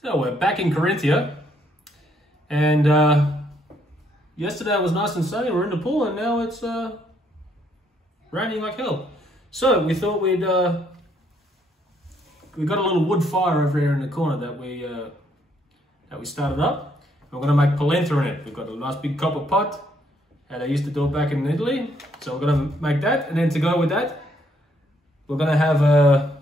So we're back in Carinthia, and yesterday it was nice and sunny, we're in the pool, and now it's raining like hell. So we thought we got a little wood fire over here in the corner that we started up. We're going to make polenta in it. We've got a nice big copper pot, how they used to do it back in Italy. So we're going to make that, and then to go with that, we're going to have a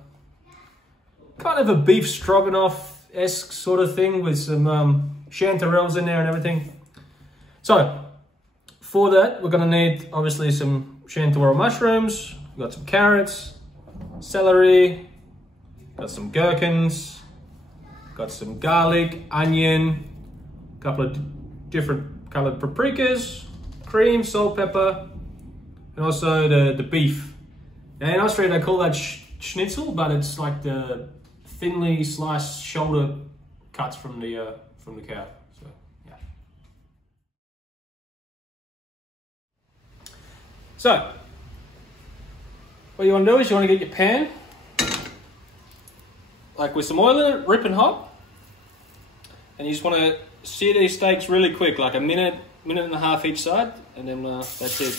kind of a beef stroganoff-esque sort of thing with some chanterelles in there and everything. So for that, we're going to need obviously some chanterelle mushrooms. We've got some carrots, celery, got some gherkins, got some garlic, onion, a couple of different colored paprikas, cream, salt, pepper, and also the beef. Now in Austria they call that schnitzel, but it's like the thinly sliced shoulder cuts from the cow. So yeah. So what you want to do is you want to get your pan, like with some oil in it, ripping hot, and you just want to sear these steaks really quick, like a minute and a half each side, and then that's it.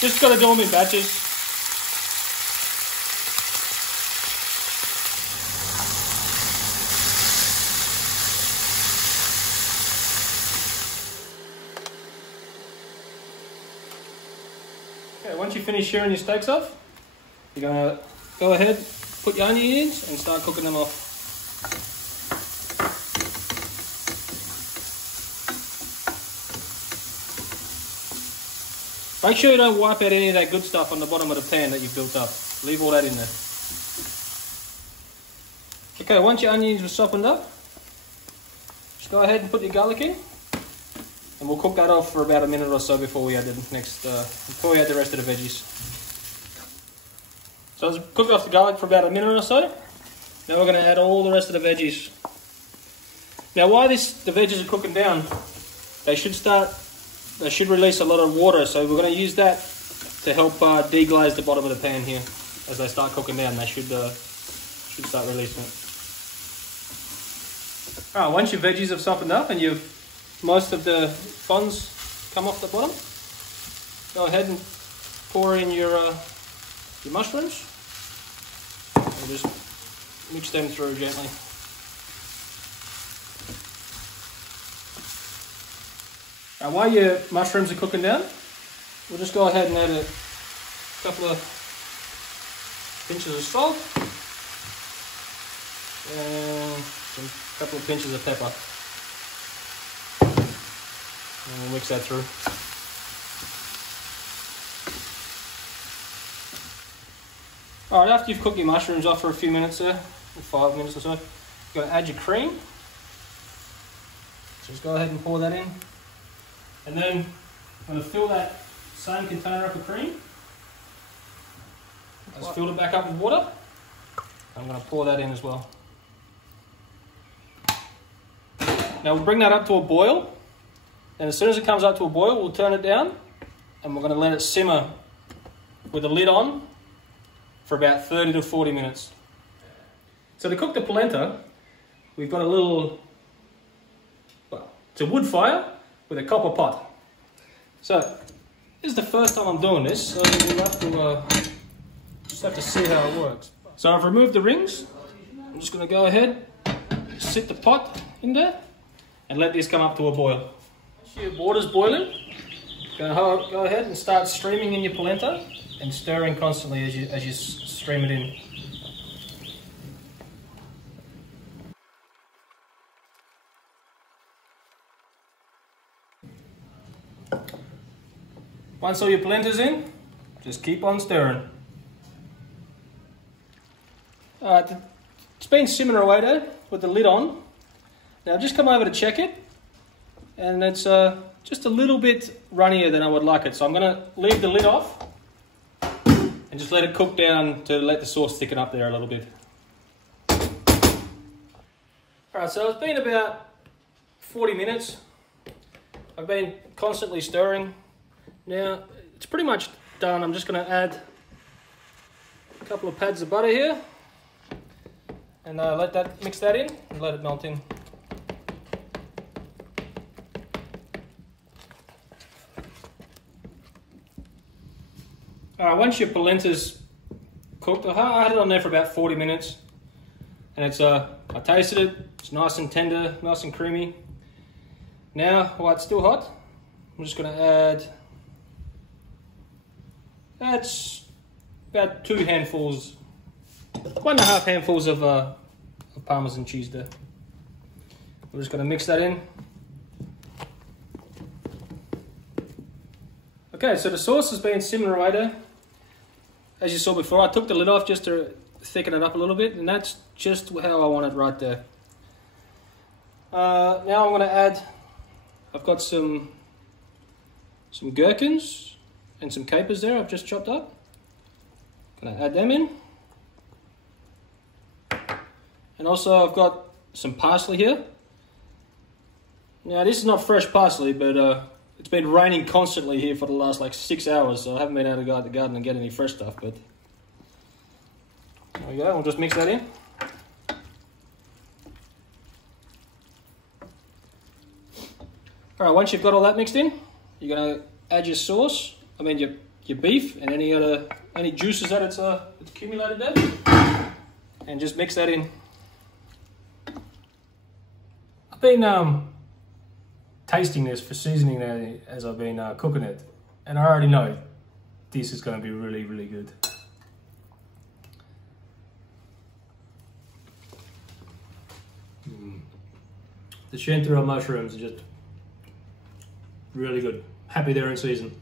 Just got to do them in batches. Okay, once you finish shearing your steaks off, you're going to go ahead, put your onions in and start cooking them off. Make sure you don't wipe out any of that good stuff on the bottom of the pan that you've built up. Leave all that in there. Okay, once your onions are softened up, just go ahead and put your garlic in. And we'll cook that off for about a minute or so before we add the before we add the rest of the veggies. So let's cook off the garlic for about a minute or so. Now we're going to add all the rest of the veggies. Now while the veggies are cooking down, they should release a lot of water, so we're going to use that to help deglaze the bottom of the pan here. As they start cooking down, they should start releasing it. Alright, once your veggies have softened up and most of the fonds come off the bottom, go ahead and pour in your mushrooms and just mix them through gently. Now while your mushrooms are cooking down, we'll just go ahead and add a couple of pinches of salt and a couple of pinches of pepper. And we'll mix that through. Alright, after you've cooked your mushrooms off for a few minutes there, 5 minutes or so, you're going to add your cream. So just go ahead and pour that in. And then I'm going to fill that same container up with cream. Just fill it back up with water. I'm going to pour that in as well. Now we'll bring that up to a boil. And as soon as it comes up to a boil, we'll turn it down and we're going to let it simmer with the lid on for about 30 to 40 minutes. So to cook the polenta, we've got it's a wood fire with a copper pot. So this is the first time I'm doing this, so we'll just have to see how it works. So I've removed the rings. I'm just going to go ahead, sit the pot in there and let this come up to a boil. Your water's boiling, go ahead and start streaming in your polenta and stirring constantly as you stream it in. Once all your polenta's in, just keep on stirring. It's been simmering away there with the lid on. Now just come over to check it. And it's just a little bit runnier than I would like it. So I'm going to leave the lid off and just let it cook down to let the sauce thicken up there a little bit. Alright, so it's been about 40 minutes. I've been constantly stirring. Now it's pretty much done. I'm just going to add a couple of pads of butter here. And mix that in and let it melt in. Alright, once your polenta's cooked, I had it on there for about 40 minutes. And it's I tasted it, it's nice and tender, nice and creamy. Now, while it's still hot, I'm just gonna add about 2 handfuls, 1.5 handfuls of Parmesan cheese there. We're just gonna mix that in. Okay, so the sauce has been simmering away there. As you saw before, I took the lid off just to thicken it up a little bit, and that's just how I want it right there. Now I'm gonna add, I've got some gherkins and some capers there I've just chopped up. Gonna add them in. And also I've got some parsley here. Now this is not fresh parsley, but it's been raining constantly here for the last like 6 hours, so I haven't been able to go out the garden and get any fresh stuff, but there we go, we'll just mix that in. Alright, once you've got all that mixed in, you're gonna add your sauce, your beef and any juices that it's accumulated there, and just mix that in. I've been tasting this for seasoning there as I've been cooking it, and I already know this is going to be really, really good. The chanterelle mushrooms are just really good. Happy they're in season.